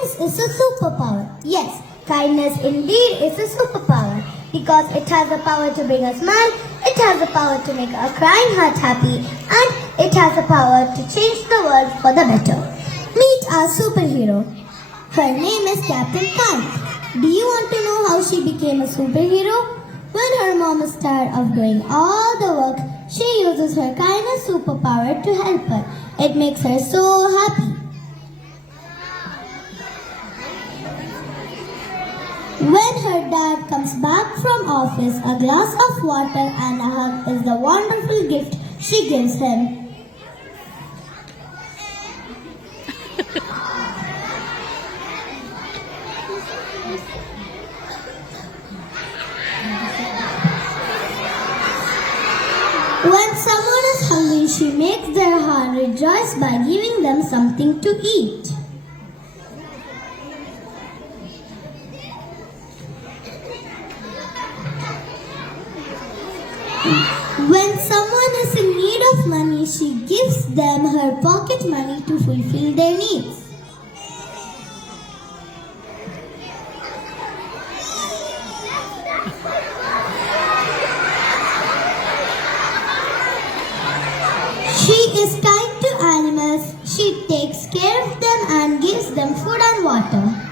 Kindness is a superpower. Yes, kindness indeed is a superpower because it has the power to bring a smile, it has the power to make a crying heart happy, and it has the power to change the world for the better. Meet our superhero. Her name is Captain Kind. Do you want to know how she became a superhero? When her mom is tired of doing all the work, she uses her kindness superpower to help her. It makes her so happy. When her dad comes back from office, a glass of water and a hug is the wonderful gift she gives him. When someone is hungry, she makes their heart rejoice by giving them something to eat. When someone is in need of money, she gives them her pocket money to fulfill their needs. She is kind to animals. She takes care of them and gives them food and water.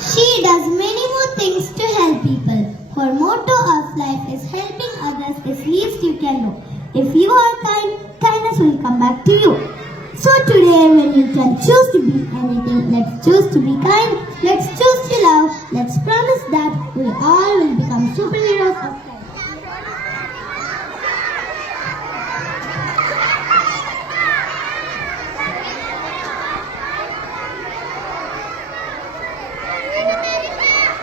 She does many more things to help people. Her motto of life is helping others is least you can do. If you are kind, kindness will come back to you. So today when you can choose to be anything, let's choose to be kind, let's choose to love, let's promise that we all will become superheroes of